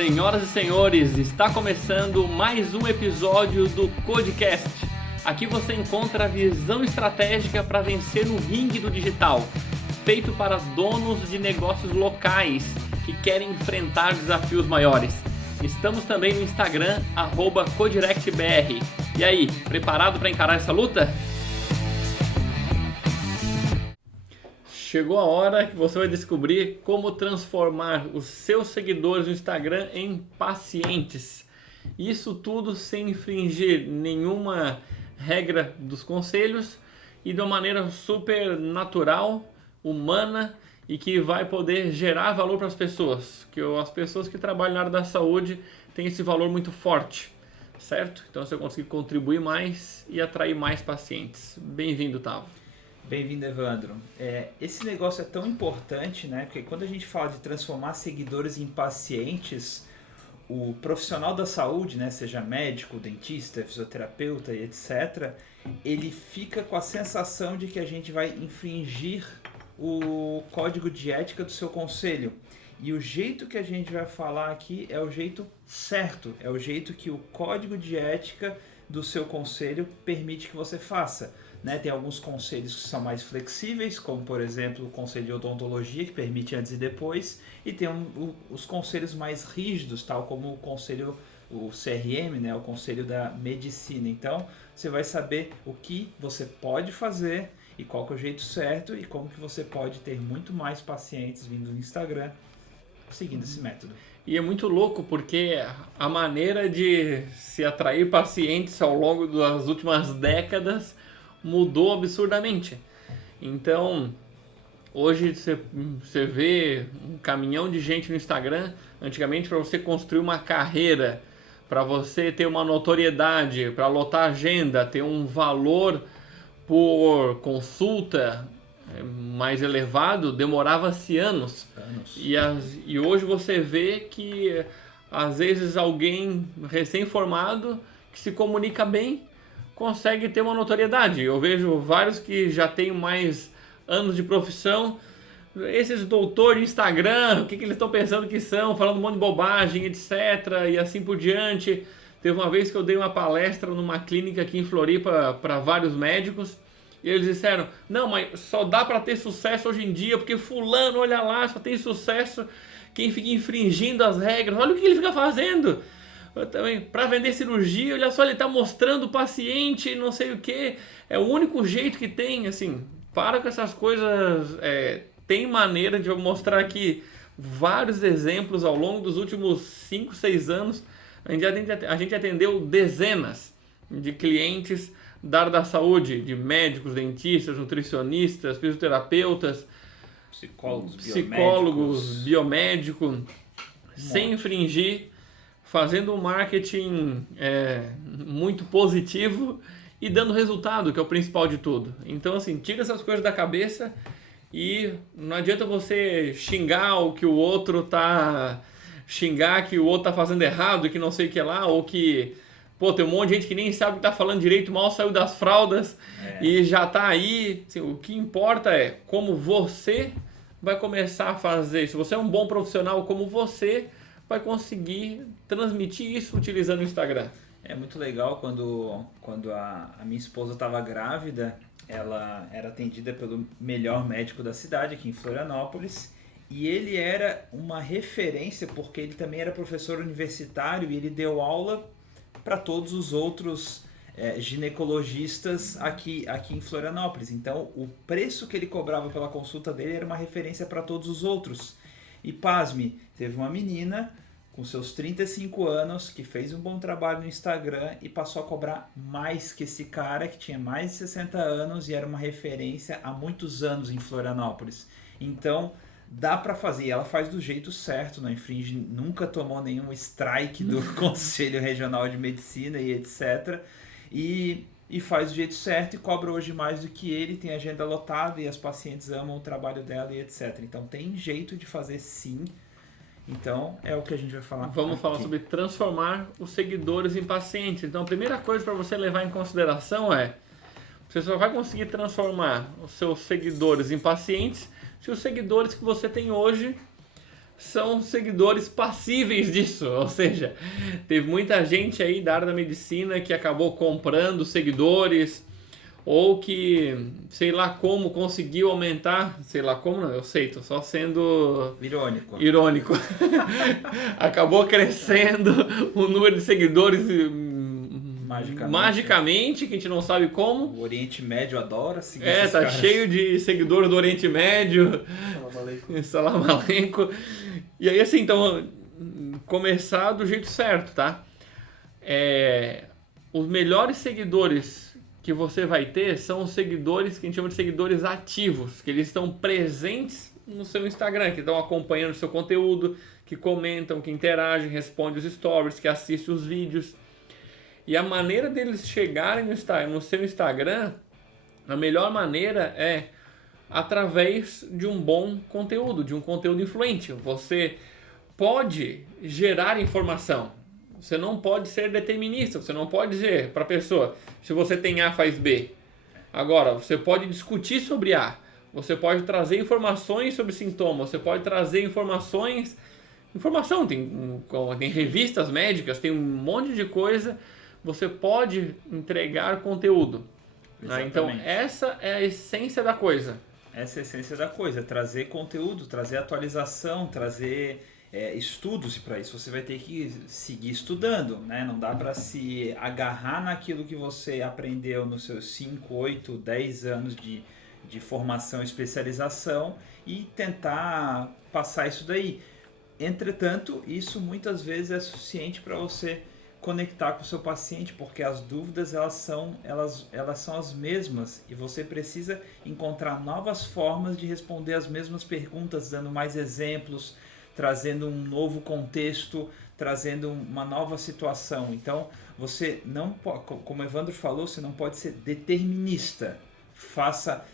Senhoras e senhores, está começando mais um episódio do Codecast. Aqui você encontra a visão estratégica para vencer no ringue do digital, feito para donos de negócios locais que querem enfrentar desafios maiores. Estamos também no Instagram, @CodirectBR. E aí, preparado para encarar essa luta? Chegou a hora que você vai descobrir como transformar os seus seguidores no Instagram em pacientes. Isso tudo sem infringir nenhuma regra dos conselhos e de uma maneira super natural, humana e que vai poder gerar valor para as pessoas. Que as pessoas que trabalham na área da saúde têm esse valor muito forte, certo? Então você conseguir contribuir mais e atrair mais pacientes. Bem-vindo, Tavo. Bem-vindo, Evandro. Esse negócio é tão importante, né? Porque quando a gente fala de transformar seguidores em pacientes, o profissional da saúde, né, seja médico, dentista, fisioterapeuta e etc., ele fica com a sensação de que a gente vai infringir o código de ética do seu conselho. E o jeito que a gente vai falar aqui é o jeito certo, é o jeito que o código de ética do seu conselho permite que você faça. Né, tem alguns conselhos que são mais flexíveis, como por exemplo o conselho de odontologia, que permite antes e depois, e tem os conselhos mais rígidos, tal como o CRM, né, o conselho da medicina. Então você vai saber o que você pode fazer e qual que é o jeito certo e como que você pode ter muito mais pacientes vindo no Instagram seguindo esse método. E é muito louco porque a maneira de se atrair pacientes ao longo das últimas décadas mudou absurdamente. Então, hoje você vê um caminhão de gente no Instagram. Antigamente, para você construir uma carreira, para você ter uma notoriedade, para lotar agenda, ter um valor por consulta mais elevado, demorava-se anos. E hoje você vê que às vezes alguém recém-formado que se comunica bem consegue ter uma notoriedade. Eu vejo vários que já têm mais anos de profissão. Esses doutores de Instagram, o que eles estão pensando que são, falando um monte de bobagem, etc. E assim por diante. Teve uma vez que eu dei uma palestra numa clínica aqui em Floripa para vários médicos. E eles disseram, não, mas só dá para ter sucesso hoje em dia, porque fulano, olha lá, só tem sucesso quem fica infringindo as regras. Olha o que ele fica fazendo. Também para vender cirurgia, olha só, ele está mostrando o paciente, não sei o que, é o único jeito que tem, assim, para com essas coisas. Tem maneira de eu mostrar aqui vários exemplos ao longo dos últimos 5, 6 anos. A gente atendeu dezenas de clientes da área da saúde, de médicos, dentistas, nutricionistas, fisioterapeutas, psicólogos, biomédicos, sem infringir, fazendo um marketing muito positivo e dando resultado, que é o principal de tudo. Então, assim, tira essas coisas da cabeça e não adianta você xingar o que o outro tá... xingar que o outro tá fazendo errado, que não sei o que lá, ou que... Pô, tem um monte de gente que nem sabe o que tá falando direito, mal saiu das fraldas e já tá aí. Assim, o que importa é como você vai começar a fazer. Se você é um bom profissional, como você vai conseguir transmitir isso utilizando o Instagram. É muito legal quando a minha esposa estava grávida, ela era atendida pelo melhor médico da cidade, aqui em Florianópolis, e ele era uma referência porque ele também era professor universitário e ele deu aula para todos os outros ginecologistas aqui em Florianópolis. Então, o preço que ele cobrava pela consulta dele era uma referência para todos os outros. E pasme, teve uma menina com seus 35 anos que fez um bom trabalho no Instagram e passou a cobrar mais que esse cara que tinha mais de 60 anos e era uma referência há muitos anos em Florianópolis. Então, dá para fazer, e ela faz do jeito certo, não infringe, nunca tomou nenhum strike do Conselho Regional de Medicina e etc. E faz do jeito certo e cobra hoje mais do que ele, tem agenda lotada e as pacientes amam o trabalho dela e etc. Então tem jeito de fazer sim. Então é o que a gente vai falar. Vamos falar sobre transformar os seguidores em pacientes. Então a primeira coisa para você levar em consideração é: você só vai conseguir transformar os seus seguidores em pacientes se os seguidores que você tem hoje são seguidores passíveis disso, ou seja, teve muita gente aí da área da medicina que acabou comprando seguidores, ou que, sei lá como, conseguiu aumentar, sei lá como não, eu sei, tô só sendo irônico. Acabou crescendo o número de seguidores magicamente, que a gente não sabe como. O Oriente Médio adora seguir esses caras. Cheio de seguidores do Oriente Médio. Salam aleikum. E aí, assim, então, começar do jeito certo, tá? Os melhores seguidores que você vai ter são os seguidores que a gente chama de seguidores ativos, que eles estão presentes no seu Instagram, que estão acompanhando o seu conteúdo, que comentam, que interagem, respondem os stories, que assistem os vídeos. E a maneira deles chegarem no seu Instagram, a melhor maneira é através de um bom conteúdo, de um conteúdo influente. Você pode gerar informação. Você não pode ser determinista, você não pode dizer para a pessoa, se você tem A, faz B. Agora, você pode discutir sobre A, você pode trazer informações sobre sintomas, você pode trazer informação, tem revistas médicas, tem um monte de coisa, você pode entregar conteúdo. Então, essa é a essência da coisa. Essa é a essência da coisa, trazer conteúdo, trazer atualização, trazer... estudos, e para isso você vai ter que seguir estudando, né? Não dá para se agarrar naquilo que você aprendeu nos seus 5, 8, 10 anos de formação e especialização e tentar passar isso daí. Entretanto, isso muitas vezes é suficiente para você conectar com o seu paciente, porque as dúvidas elas são as mesmas e você precisa encontrar novas formas de responder as mesmas perguntas, dando mais exemplos, trazendo um novo contexto, trazendo uma nova situação. Então, você não pode, como o Evandro falou, você não pode ser determinista.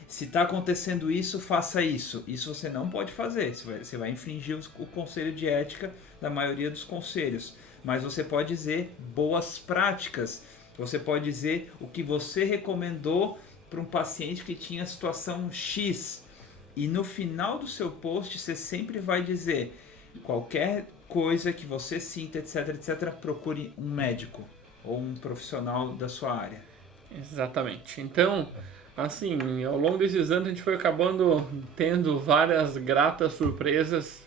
Se está acontecendo isso, faça isso. Isso você não pode fazer. Você vai infringir o conselho de ética da maioria dos conselhos. Mas você pode dizer boas práticas. Você pode dizer o que você recomendou para um paciente que tinha situação X. E no final do seu post, você sempre vai dizer: qualquer coisa que você sinta, etc, etc, procure um médico ou um profissional da sua área. Exatamente. Então, assim, ao longo desses anos a gente foi acabando tendo várias gratas surpresas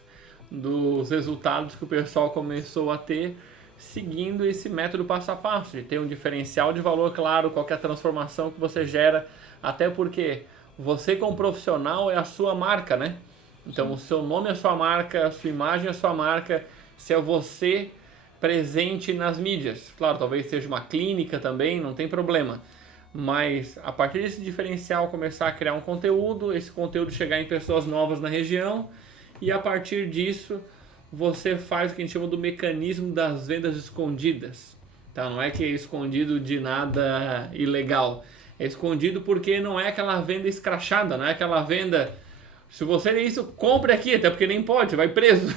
dos resultados que o pessoal começou a ter seguindo esse método passo a passo, de ter um diferencial de valor claro, qualquer transformação que você gera, até porque você como profissional é a sua marca, né? Então, sim, o seu nome é a sua marca, a sua imagem é a sua marca, se é você presente nas mídias. Claro, talvez seja uma clínica também, não tem problema. Mas, a partir desse diferencial, começar a criar um conteúdo, esse conteúdo chegar em pessoas novas na região, e a partir disso, você faz o que a gente chama do mecanismo das vendas escondidas. Tá? Não é que é escondido de nada ilegal. É escondido porque não é aquela venda escrachada, não é aquela venda... Se você é isso, compre aqui, até porque nem pode, vai preso.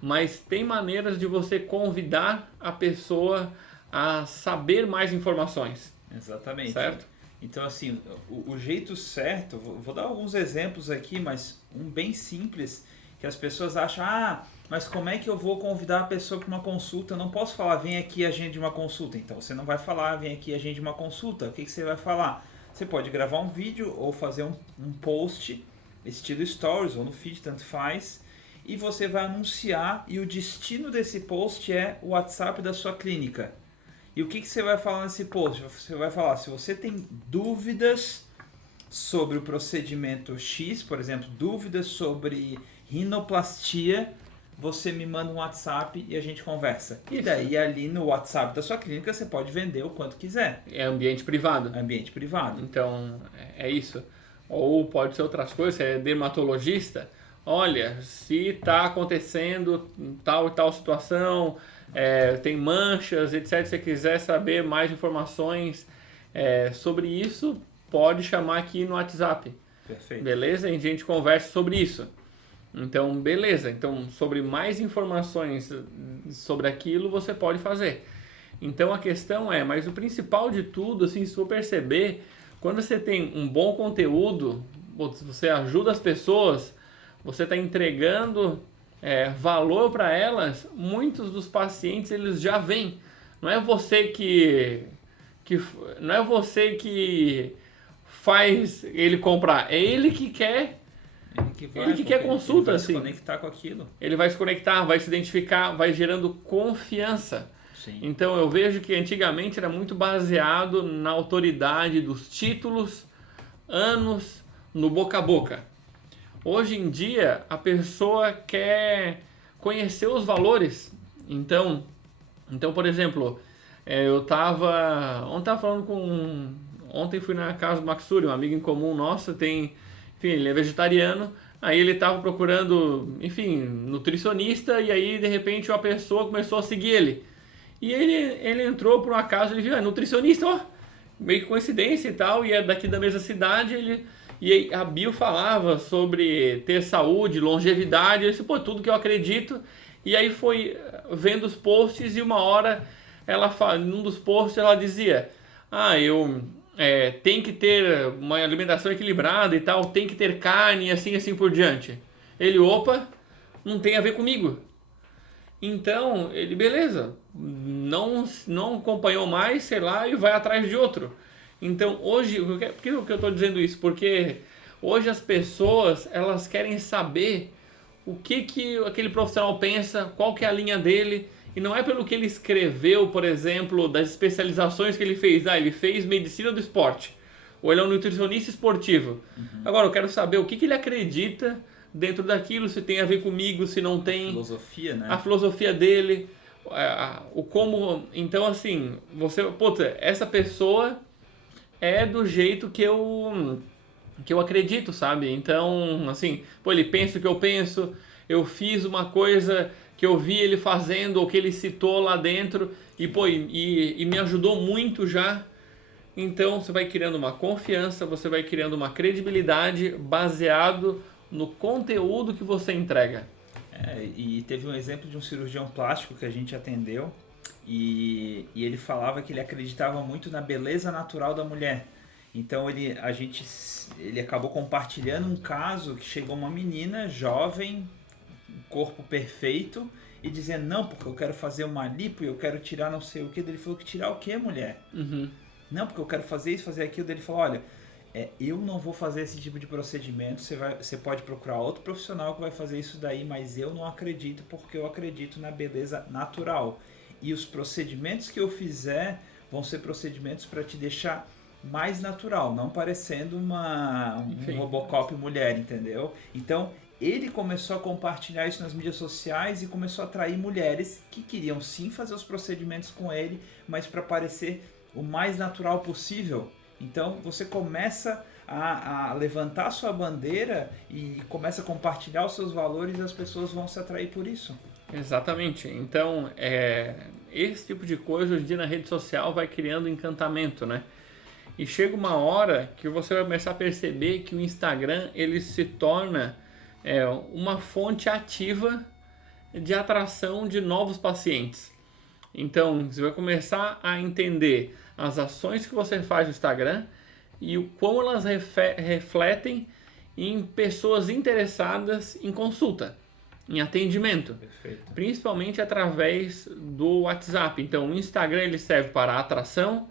Mas tem maneiras de você convidar a pessoa a saber mais informações. Exatamente. Certo? Então, assim, o jeito certo, vou dar alguns exemplos aqui, mas um bem simples, que as pessoas acham, mas como é que eu vou convidar a pessoa para uma consulta? Eu não posso falar, vem aqui, agende uma consulta. Então, você não vai falar, vem aqui, agende uma consulta. O que você vai falar? Você pode gravar um vídeo ou fazer um post estilo stories ou no feed, tanto faz, e você vai anunciar, e o destino desse post é o WhatsApp da sua clínica. E o que você vai falar nesse post? Você vai falar, se você tem dúvidas sobre o procedimento X, por exemplo, dúvidas sobre rinoplastia, você me manda um WhatsApp e a gente conversa. E daí ali no WhatsApp da sua clínica você pode vender o quanto quiser. É ambiente privado. Ambiente privado. Então, é isso. Ou pode ser outras coisas, você é dermatologista, olha, se está acontecendo tal e tal situação, tem manchas, etc. Se você quiser saber mais informações sobre isso, pode chamar aqui no WhatsApp. Perfeito. Beleza? E a gente conversa sobre isso. Então, beleza. Então, sobre mais informações sobre aquilo, você pode fazer. Então, a questão mas o principal de tudo, assim, se for perceber... Quando você tem um bom conteúdo, você ajuda as pessoas, você está entregando valor para elas, muitos dos pacientes eles já vêm. Não é você não é você que faz ele comprar, é ele que quer. Ele que quer consulta, ele vai assim. se conectar com aquilo. Ele vai se conectar, vai se identificar, vai gerando confiança. Sim. Então eu vejo que antigamente era muito baseado na autoridade dos títulos, anos, no boca a boca. Hoje em dia a pessoa quer conhecer os valores. Então por exemplo, ontem fui na casa do Maxuri, um amigo em comum nosso, enfim, ele é vegetariano. Aí ele estava procurando, enfim, nutricionista, e aí de repente uma pessoa começou a seguir ele. E ele entrou por um acaso, ele viu, nutricionista, ó, meio que coincidência e tal, e é daqui da mesma cidade. E aí a bio falava sobre ter saúde, longevidade, eu disse, pô, tudo que eu acredito. E aí foi vendo os posts, e uma hora num dos posts ela dizia, eu tem que ter uma alimentação equilibrada e tal, tem que ter carne e assim por diante. Ele, opa, não tem a ver comigo. Então, ele, beleza, não acompanhou mais, sei lá, e vai atrás de outro. Então, hoje, por que eu estou dizendo isso? Porque hoje as pessoas, elas querem saber o que aquele profissional pensa, qual que é a linha dele, e não é pelo que ele escreveu, por exemplo, das especializações que ele fez. Ele fez medicina do esporte, ou ele é um nutricionista esportivo. Agora, eu quero saber o que ele acredita dentro daquilo, se tem a ver comigo, se não tem. A filosofia, né? A filosofia dele, o como. Então, assim, essa pessoa é do jeito que eu acredito, sabe? Então, assim, ele pensa o que eu penso, eu fiz uma coisa que eu vi ele fazendo, ou que ele citou lá dentro, e me ajudou muito já. Então, você vai criando uma confiança, você vai criando uma credibilidade baseado no conteúdo que você entrega. E teve um exemplo de um cirurgião plástico que a gente atendeu, e ele falava que ele acreditava muito na beleza natural da mulher. Então ele acabou compartilhando um caso que chegou uma menina jovem, corpo perfeito, e dizendo, não, porque eu quero fazer uma lipo e eu quero tirar não sei o que. Ele falou, que tirar o que, mulher? Não, porque eu quero fazer isso, fazer aquilo. Ele falou, olha, eu não vou fazer esse tipo de procedimento, você pode procurar outro profissional que vai fazer isso daí, mas eu não acredito, porque eu acredito na beleza natural. E os procedimentos que eu fizer vão ser procedimentos para te deixar mais natural, não parecendo um Robocop mulher, entendeu? Então, ele começou a compartilhar isso nas mídias sociais e começou a atrair mulheres que queriam sim fazer os procedimentos com ele, mas para parecer o mais natural possível. Então, você começa a levantar a sua bandeira e começa a compartilhar os seus valores, e as pessoas vão se atrair por isso. Exatamente. Então, esse tipo de coisa hoje em dia na rede social vai criando encantamento, né? E chega uma hora que você vai começar a perceber que o Instagram ele se torna uma fonte ativa de atração de novos pacientes. Então, você vai começar a entender as ações que você faz no Instagram e o como elas refletem em pessoas interessadas em consulta, em atendimento. Perfeito. Principalmente através do WhatsApp. Então, o Instagram ele serve para atração,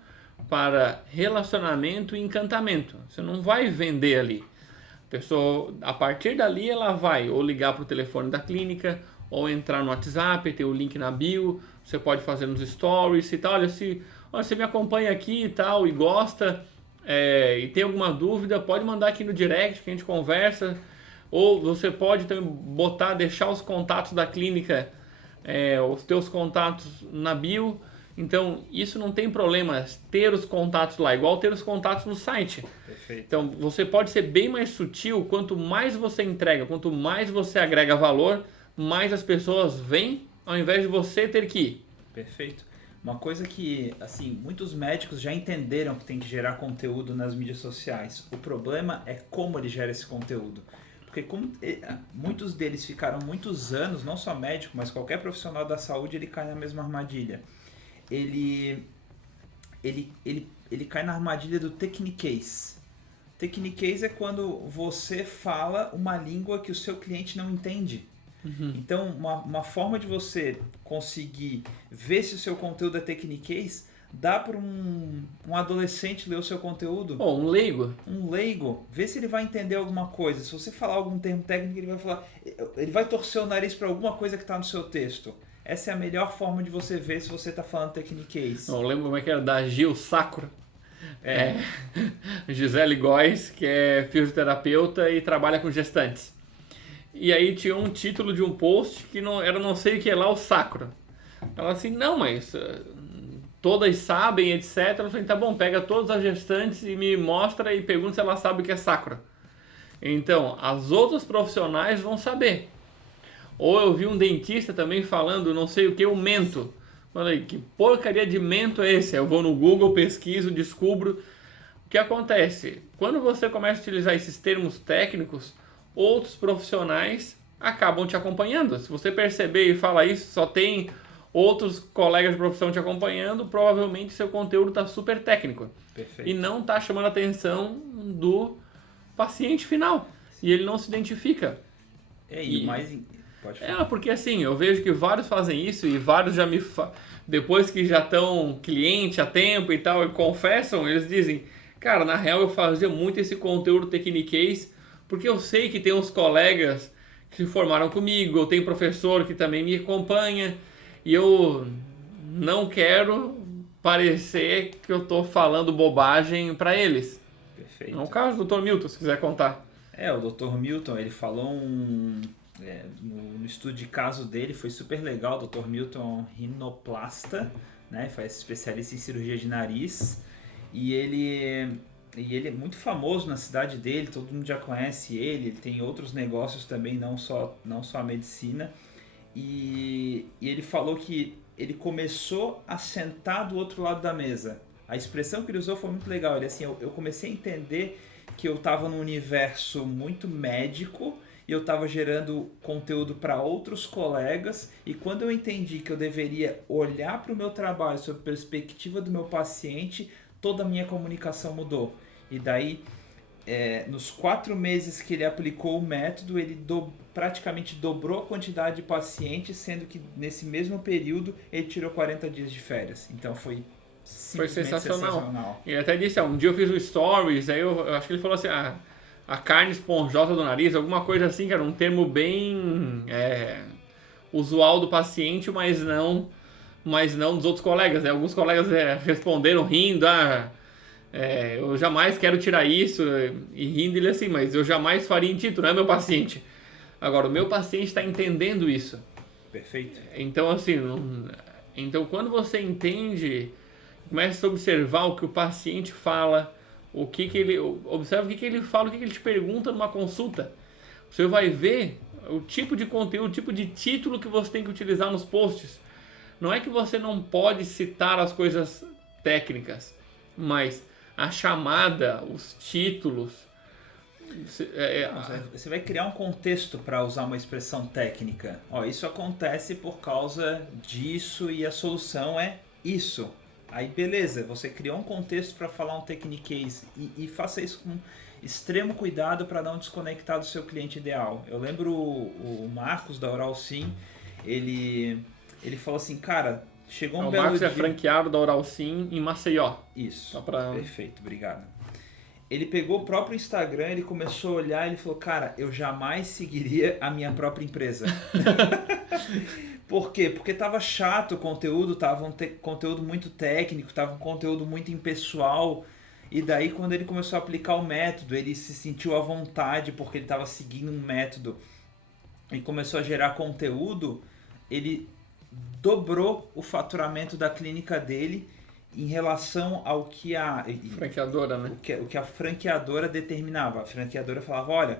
para relacionamento e encantamento. Você não vai vender ali. A pessoa, a partir dali, ela vai ou ligar para o telefone da clínica, ou entrar no WhatsApp, tem o link na bio, você pode fazer nos stories e tal. Olha, se você me acompanha aqui e tal, e gosta, e tem alguma dúvida, pode mandar aqui no direct que a gente conversa. Ou você pode também deixar os contatos da clínica, os teus contatos na bio. Então, isso não tem problema, ter os contatos lá, igual ter os contatos no site. Perfeito. Então, você pode ser bem mais sutil, quanto mais você entrega, quanto mais você agrega valor, mais as pessoas vêm, ao invés de você ter que ir. Perfeito. Uma coisa que, assim, muitos médicos já entenderam que tem que gerar conteúdo nas mídias sociais. O problema é como ele gera esse conteúdo. Porque muitos deles ficaram muitos anos, não só médico, mas qualquer profissional da saúde, ele cai na mesma armadilha. Ele cai na armadilha do techniquez. Techniquez é quando você fala uma língua que o seu cliente não entende. Então, uma forma de você conseguir ver se o seu conteúdo é techniquez, dá para um adolescente ler o seu conteúdo. Um leigo. Um leigo, vê se ele vai entender alguma coisa. Se você falar algum termo técnico, ele vai torcer o nariz para alguma coisa que está no seu texto. Essa é a melhor forma de você ver se você está falando techniquez. Eu lembro como é que era da Gil Sacro. Gisele Góes, que é fisioterapeuta e trabalha com gestantes. E aí tinha um título de um post que não sei o que é lá, o sacro. Ela assim, não, mas todas sabem, etc. Eu falei, tá bom, pega todas as gestantes e me mostra e pergunta se ela sabe o que é sacro. Então, as outras profissionais vão saber. Ou eu vi um dentista também falando, não sei o que, o mento. Falei, que porcaria de mento é esse? Eu vou no Google, pesquiso, descubro. O que acontece? Quando você começa a utilizar esses termos técnicos, outros profissionais acabam te acompanhando. Se você perceber e falar isso, só tem outros colegas de profissão te acompanhando, provavelmente seu conteúdo está super técnico. Perfeito. E não está chamando a atenção do paciente final. E ele não se identifica. Pode falar. Porque assim, eu vejo que vários fazem isso e vários já depois que já estão cliente há tempo e tal, e confessam, eles dizem, cara, na real eu fazia muito esse conteúdo techniquez, porque eu sei que tem uns colegas que se formaram comigo, eu tenho professor que também me acompanha, e eu não quero parecer que eu estou falando bobagem para eles. Perfeito. É o caso do Dr. Milton, se quiser contar. O Dr. Milton, ele falou no estudo de caso dele, foi super legal. O Dr. Milton é um rinoplasta, né? Faz especialista em cirurgia de nariz. E ele é muito famoso na cidade dele, todo mundo já conhece ele tem outros negócios também, não só a medicina. E ele falou que ele começou a sentar do outro lado da mesa. A expressão que ele usou foi muito legal. Ele assim, eu comecei a entender que eu estava num universo muito médico e eu estava gerando conteúdo para outros colegas, e quando eu entendi que eu deveria olhar para o meu trabalho sob a perspectiva do meu paciente, toda a minha comunicação mudou. E daí, nos 4 meses que ele aplicou o método, ele praticamente dobrou a quantidade de pacientes, sendo que nesse mesmo período ele tirou 40 dias de férias. Então foi sensacional. Ele até disse, um dia eu fiz um stories, aí eu acho que ele falou assim, a carne esponjosa do nariz, alguma coisa assim, que era um termo bem usual do paciente, mas não dos outros colegas. Né? Alguns colegas responderam rindo, eu jamais quero tirar isso, e rindo ele assim, mas eu jamais faria em ti, tu não é meu paciente. Agora, o meu paciente está entendendo isso. Perfeito. Então, assim, quando você entende, começa a observar o que o paciente fala, observa o que ele fala, o que ele te pergunta numa consulta. Você vai ver o tipo de conteúdo, o tipo de título que você tem que utilizar nos posts. Não é que você não pode citar as coisas técnicas, mas a chamada, os títulos... Você vai criar um contexto para usar uma expressão técnica. Isso acontece por causa disso e a solução é isso. Aí beleza, você criou um contexto para falar um techniquez e faça isso com extremo cuidado para não desconectar do seu cliente ideal. Eu lembro o Marcos da Oral Sim, ele falou assim, cara, chegou um belo dia... O Marcos é franqueado da Oral Sim em Maceió. Isso, perfeito, obrigado. Ele pegou o próprio Instagram, ele começou a olhar e ele falou, cara, eu jamais seguiria a minha própria empresa. Por quê? Porque tava chato o conteúdo, tava um conteúdo muito técnico, tava um conteúdo muito impessoal. E daí quando ele começou a aplicar o método, ele se sentiu à vontade porque ele estava seguindo um método e começou a gerar conteúdo, ele dobrou o faturamento da clínica dele em relação ao que a franqueadora, né? O que a franqueadora determinava. A franqueadora falava, olha,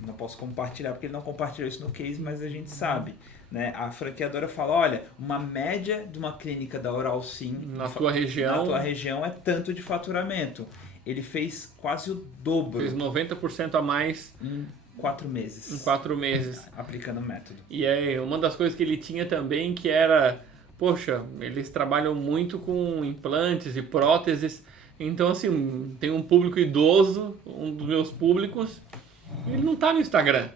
não posso compartilhar porque ele não compartilhou isso no case, mas a gente sabe, né? A franqueadora fala, olha, uma média de uma clínica da Oral Sim na tua região é tanto de faturamento. Ele fez quase o dobro. Fez 90% a mais em 4 meses. Em 4 meses. Aplicando o método. E uma das coisas que ele tinha também que era... Poxa, eles trabalham muito com implantes e próteses, então assim, tem um público idoso, um dos meus públicos, ele não tá no Instagram.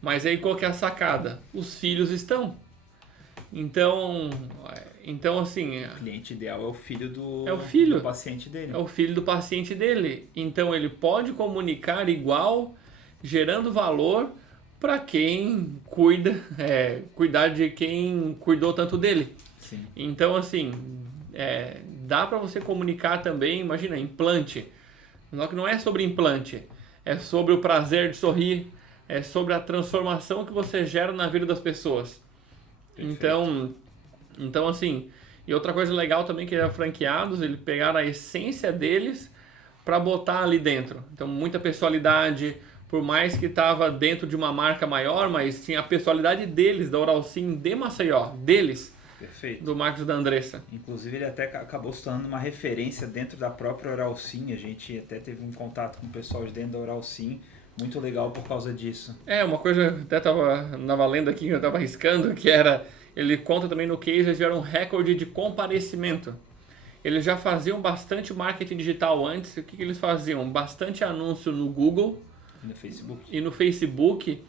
Mas aí qual que é a sacada? Os filhos estão. Então assim... O cliente ideal é o filho É o filho. do paciente dele. É o filho do paciente dele. Então ele pode comunicar igual, gerando valor para quem cuidar de quem cuidou tanto dele. Sim. Então, assim, dá para você comunicar também, imagina, implante. Só que não é sobre implante, é sobre o prazer de sorrir, é sobre a transformação que você gera na vida das pessoas. Então, assim, e outra coisa legal também que é franqueados, eles pegaram a essência deles para botar ali dentro. Então, muita pessoalidade, por mais que estava dentro de uma marca maior, mas tinha a pessoalidade deles, da Oralsim de Maceió, deles. Perfeito. Do Marcos e da Andressa. Inclusive ele até acabou se tornando uma referência dentro da própria Oralsim. A gente até teve um contato com o pessoal de dentro da Oralsim, muito legal por causa disso. Uma coisa, até tava lendo aqui, eu tava arriscando, que era, ele conta também no case, eles tiveram um recorde de comparecimento. Eles já faziam bastante marketing digital antes, o que eles faziam? Bastante anúncio no Google e no Facebook,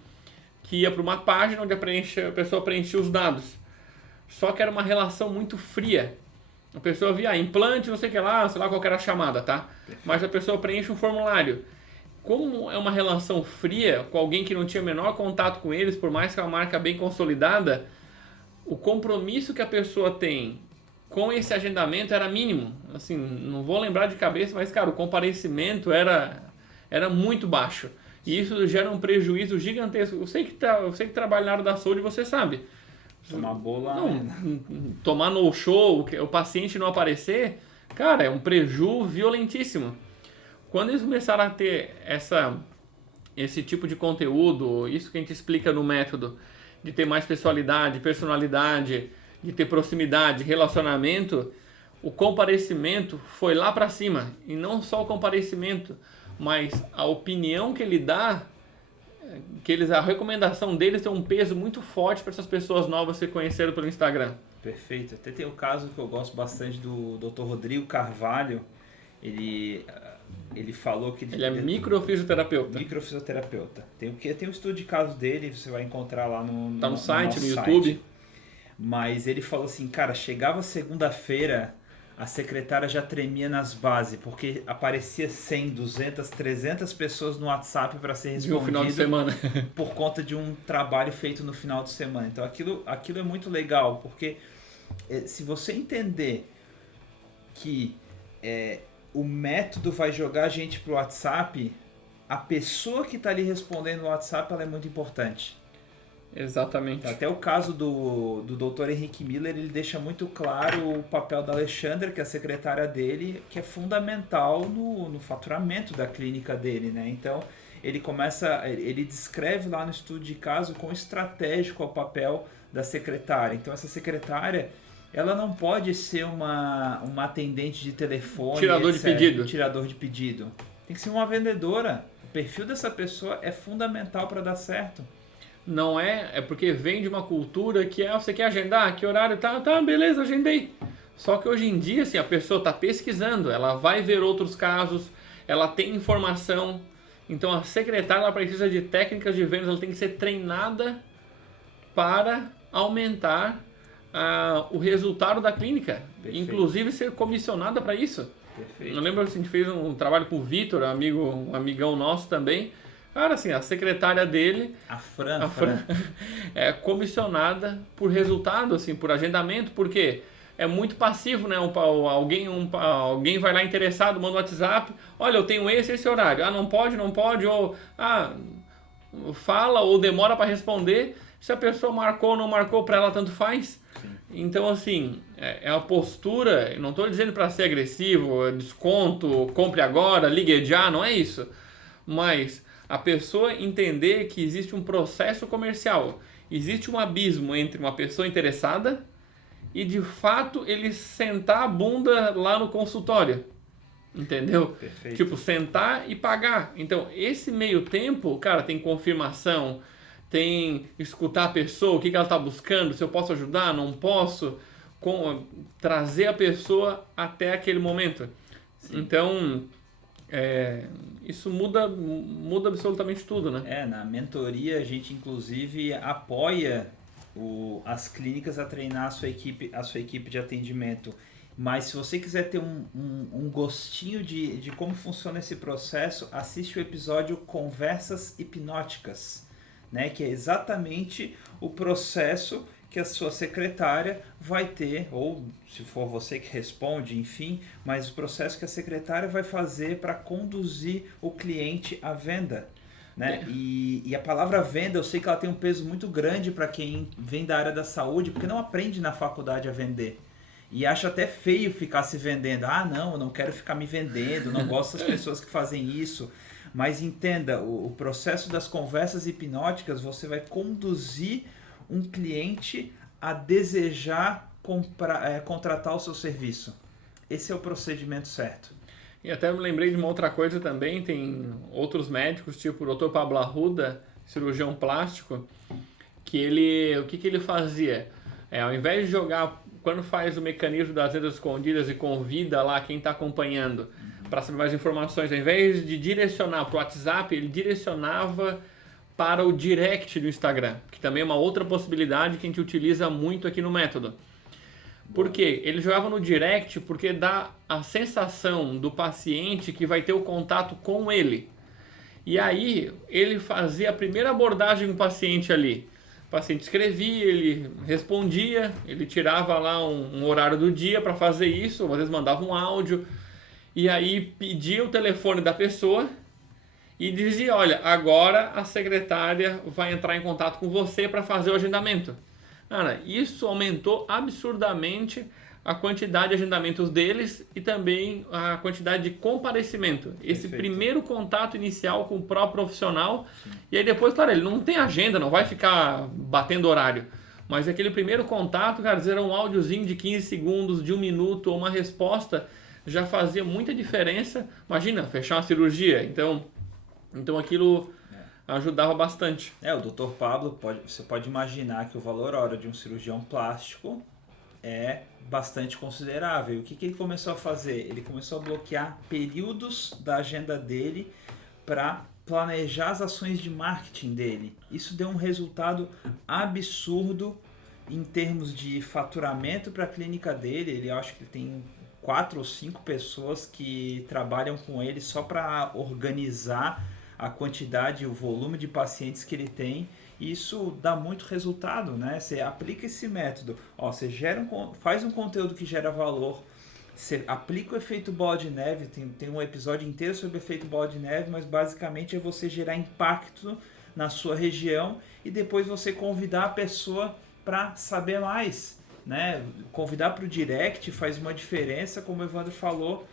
que ia para uma página onde a pessoa preenchia os dados. Só que era uma relação muito fria. A pessoa via implante, não sei o que lá, sei lá qual que era a chamada, tá? Perfeito. Mas a pessoa preenche um formulário. Como é uma relação fria, com alguém que não tinha o menor contato com eles, por mais que é uma marca bem consolidada, o compromisso que a pessoa tem com esse agendamento era mínimo. Assim, não vou lembrar de cabeça, mas, cara, o comparecimento era muito baixo. E isso gera um prejuízo gigantesco. Eu sei que trabalha na área da saúde, você sabe. Tomar bola... Tomar no show, o paciente não aparecer, cara, é um prejuízo violentíssimo. Quando eles começaram a ter esse tipo de conteúdo, isso que a gente explica no método, de ter mais pessoalidade, personalidade, de ter proximidade, relacionamento, o comparecimento foi lá para cima. E não só o comparecimento, mas a opinião que ele dá, a recomendação deles tem um peso muito forte para essas pessoas novas se conheceram pelo Instagram. Perfeito. Até tem um caso que eu gosto bastante do Dr. Rodrigo Carvalho. Ele falou que... Ele é microfisioterapeuta. Microfisioterapeuta. Tem um estudo de caso dele, você vai encontrar lá no site, no YouTube. Site. Mas ele falou assim, cara, chegava segunda-feira, a secretária já tremia nas bases, porque aparecia 100, 200, 300 pessoas no WhatsApp para ser respondido no final de semana. por conta de um trabalho feito no final de semana. Então aquilo é muito legal, porque se você entender que o método vai jogar a gente pro WhatsApp, a pessoa que está ali respondendo no WhatsApp ela é muito importante. Exatamente. Até o caso do Dr. Henrique Miller, ele deixa muito claro o papel da Alexandra, que é a secretária dele, que é fundamental no faturamento da clínica dele, né? Então, ele descreve lá no estudo de caso quão estratégico é o papel da secretária. Então, essa secretária, ela não pode ser uma atendente de telefone, tirador de pedido. Tirador de pedido. Tem que ser uma vendedora. O perfil dessa pessoa é fundamental para dar certo. Não é porque vem de uma cultura que você quer agendar, que horário tá, beleza, agendei. Só que hoje em dia, assim, a pessoa está pesquisando, ela vai ver outros casos, ela tem informação. Então a secretária ela precisa de técnicas de vendas, ela tem que ser treinada para aumentar o resultado da clínica. Perfeito. Inclusive ser comissionada para isso. Perfeito. Eu lembro assim, a gente fez um trabalho com o Vitor, um amigão nosso também. Cara, assim, a secretária dele, a Fran, é comissionada por resultado, assim, por agendamento, porque é muito passivo, né? Alguém vai lá interessado, manda um WhatsApp, olha, eu tenho esse horário. Ah, não pode, ou fala ou demora para responder. Se a pessoa marcou ou não marcou, para ela tanto faz. Sim. Então, assim, é a postura, não estou dizendo para ser agressivo, desconto, compre agora, ligue já, não é isso. Mas a pessoa entender que existe um processo comercial, existe um abismo entre uma pessoa interessada e, de fato, ele sentar a bunda lá no consultório. Entendeu? Perfeito. Tipo, sentar e pagar. Então, esse meio tempo, cara, tem confirmação, tem escutar a pessoa, o que ela está buscando, se eu posso ajudar, não posso, trazer a pessoa até aquele momento. Sim. Então, Isso muda absolutamente tudo, né? Na mentoria a gente inclusive apoia as clínicas a treinar a sua equipe de atendimento. Mas se você quiser ter um gostinho de como funciona esse processo, assiste o episódio Conversas Hipnóticas, né? Que é exatamente o processo que a sua secretária vai ter, ou se for você que responde, enfim, mas o processo que a secretária vai fazer para conduzir o cliente à venda. Né? E a palavra venda, eu sei que ela tem um peso muito grande para quem vem da área da saúde, porque não aprende na faculdade a vender. E acha até feio ficar se vendendo. Ah, não, eu não quero ficar me vendendo, não gosto das pessoas que fazem isso. Mas entenda, o processo das conversas hipnóticas, você vai conduzir um cliente a desejar contratar o seu serviço. Esse é o procedimento certo. E até me lembrei de uma outra coisa também, tem outros médicos, tipo o Dr. Pablo Arruda, cirurgião plástico, que o que ele fazia? Ao invés de jogar, quando faz o mecanismo das vendas escondidas e convida lá quem está acompanhando para saber mais informações, ao invés de direcionar para o WhatsApp, ele direcionava para o direct do Instagram, que também é uma outra possibilidade que a gente utiliza muito aqui no método. Por quê? Ele jogava no direct porque dá a sensação do paciente que vai ter o contato com ele. E aí ele fazia a primeira abordagem com o paciente ali. O paciente escrevia, ele respondia, ele tirava lá um horário do dia para fazer isso, às vezes mandava um áudio, e aí pedia o telefone da pessoa e dizia, olha, agora a secretária vai entrar em contato com você para fazer o agendamento. Cara, isso aumentou absurdamente a quantidade de agendamentos deles e também a quantidade de comparecimento. Esse primeiro contato inicial com o próprio profissional. Sim. E aí depois, claro, ele não tem agenda, não vai ficar batendo horário. Mas aquele primeiro contato, cara, era um áudiozinho de 15 segundos, de 1 minuto, ou uma resposta, já fazia muita diferença. Imagina, fechar uma cirurgia. Então aquilo ajudava bastante. O Dr. Pablo, você pode imaginar que o valor hora de um cirurgião plástico é bastante considerável. E o que ele começou a fazer? Ele começou a bloquear períodos da agenda dele para planejar as ações de marketing dele. Isso deu um resultado absurdo em termos de faturamento para a clínica dele. Ele acho que ele tem 4 ou 5 pessoas que trabalham com ele só para organizar a quantidade, o volume de pacientes que ele tem. Isso dá muito resultado, né? Você aplica esse método, você faz um conteúdo que gera valor, você aplica o efeito bola de neve, tem um episódio inteiro sobre o efeito bola de neve, mas basicamente é você gerar impacto na sua região e depois você convidar a pessoa para saber mais, né? Convidar para o direct faz uma diferença, como o Evandro falou,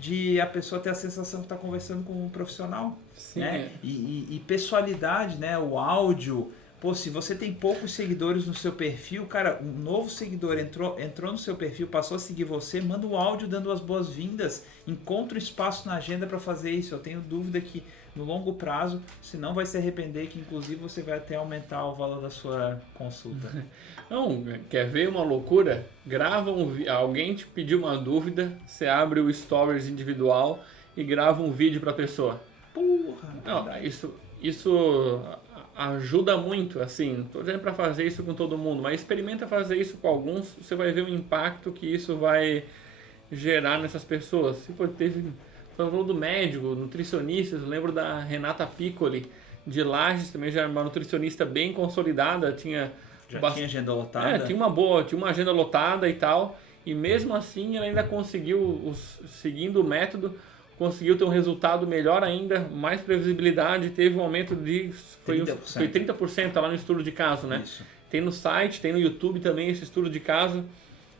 de a pessoa ter a sensação que está conversando com um profissional. Sim, né? E pessoalidade, né? O áudio. Se você tem poucos seguidores no seu perfil, cara, um novo seguidor entrou no seu perfil, passou a seguir você, manda um áudio dando as boas-vindas, encontra um espaço na agenda para fazer isso. Eu tenho dúvida que no longo prazo você não vai se arrepender, que inclusive você vai até aumentar o valor da sua consulta. Não, quer ver uma loucura? Grava alguém te pediu uma dúvida, você abre o Stories individual e grava um vídeo para a pessoa. Porra! Não, isso ajuda muito, assim, estou dizendo para fazer isso com todo mundo, mas experimenta fazer isso com alguns, você vai ver o impacto que isso vai gerar nessas pessoas. Você falou do médico, nutricionistas, eu lembro da Renata Piccoli, de Lages, também já era uma nutricionista bem consolidada, tinha agenda lotada? Tinha uma agenda lotada e tal, e mesmo assim ela ainda conseguiu, seguindo o método, conseguiu ter um resultado melhor ainda, mais previsibilidade, teve um aumento de 30% lá no estudo de caso, né? Isso. Tem no site, tem no YouTube também esse estudo de caso,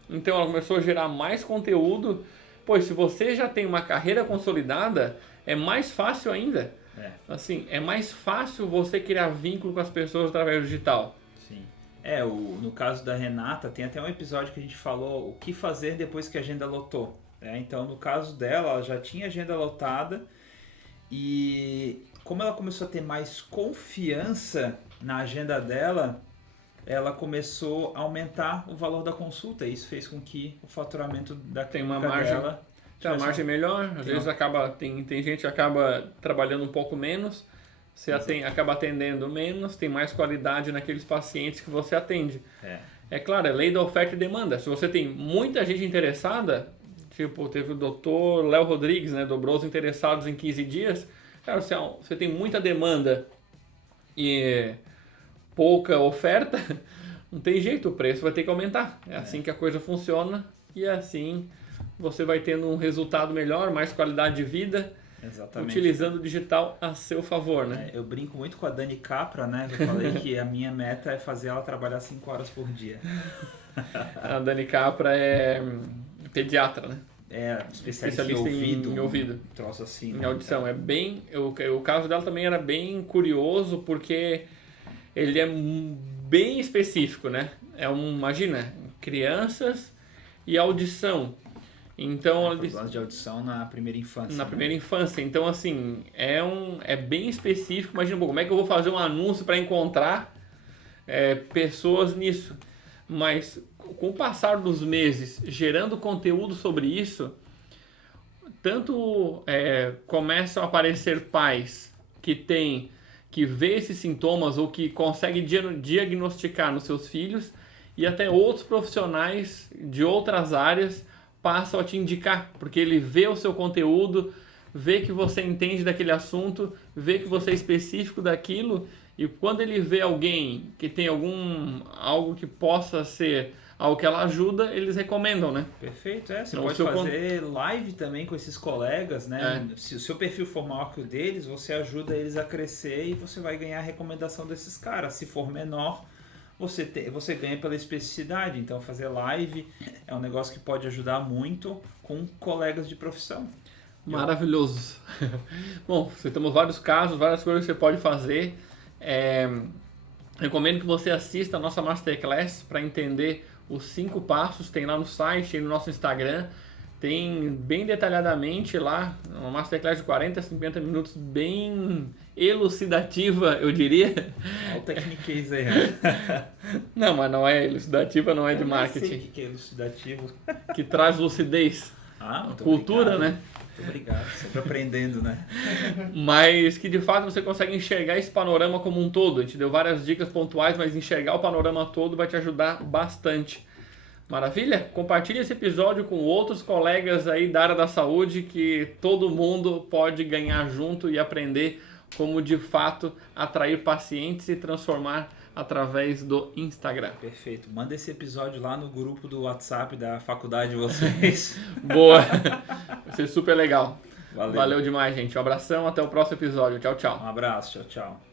então ela começou a gerar mais conteúdo. Pois se você já tem uma carreira consolidada, é mais fácil ainda. Assim, é mais fácil você criar vínculo com as pessoas através do digital. Sim. No caso da Renata, tem até um episódio que a gente falou o que fazer depois que a agenda lotou. Então, no caso dela, ela já tinha agenda lotada e como ela começou a ter mais confiança na agenda dela, ela começou a aumentar o valor da consulta. Isso fez com que o faturamento da clínica dela a margem melhor, às vezes tem gente que acaba trabalhando um pouco menos, você acaba atendendo menos, tem mais qualidade naqueles pacientes que você atende. É claro, é lei da oferta e demanda. Se você tem muita gente interessada, tipo, teve o doutor Léo Rodrigues, né, dobrou os interessados em 15 dias, cara, você tem muita demanda e pouca oferta, não tem jeito, o preço vai ter que aumentar. É assim que a coisa funciona e assim você vai tendo um resultado melhor, mais qualidade de vida, utilizando o digital a seu favor, né? Eu brinco muito com a Dani Capra, né? Eu falei que a minha meta é fazer ela trabalhar 5 horas por dia. A Dani Capra é pediatra, né? É, especialista em ouvido. Troço assim. Em audição. É bem... O caso dela também era bem curioso, porque ele é bem específico, né? Imagina, crianças e audição. Então, problemas de audição na primeira infância. Na primeira infância. Então, assim, é bem específico. Imagina, como é que eu vou fazer um anúncio para encontrar pessoas nisso? Mas, com o passar dos meses, gerando conteúdo sobre isso, tanto começam a aparecer pais que vê esses sintomas ou que conseguem diagnosticar nos seus filhos, e até outros profissionais de outras áreas passam a te indicar, porque ele vê o seu conteúdo, vê que você entende daquele assunto, vê que você é específico daquilo, e quando ele vê alguém que tem algo que possa ser algo que ela ajuda, eles recomendam, né? Perfeito, Você pode fazer live também com esses colegas, né? Se o seu perfil for maior que o deles, você ajuda eles a crescer e você vai ganhar a recomendação desses caras. Se for menor, você ganha pela especificidade. Então, fazer live é um negócio que pode ajudar muito com colegas de profissão. Maravilhoso. Bom, temos vários casos, várias coisas que você pode fazer. Recomendo que você assista a nossa Masterclass para entender os 5 passos. Tem lá no site, tem no nosso Instagram. Tem bem detalhadamente lá, uma Masterclass de 40 a 50 minutos, bem elucidativa, eu diria. Olha o techniquez aí. Não, mas não é elucidativa, não é de marketing. Eu sei o que é elucidativo. Que traz lucidez. Cultura, obrigado. né? Muito obrigado, sempre aprendendo, né? Mas que de fato você consegue enxergar esse panorama como um todo. A gente deu várias dicas pontuais, mas enxergar o panorama todo vai te ajudar bastante. Maravilha? Compartilhe esse episódio com outros colegas aí da área da saúde, que todo mundo pode ganhar junto e aprender como de fato atrair pacientes e transformar através do Instagram. Perfeito. Manda esse episódio lá no grupo do WhatsApp da faculdade de vocês. Boa! Vai ser super legal. Valeu. Valeu demais, gente. Um abração, até o próximo episódio. Tchau, tchau. Um abraço, tchau, tchau.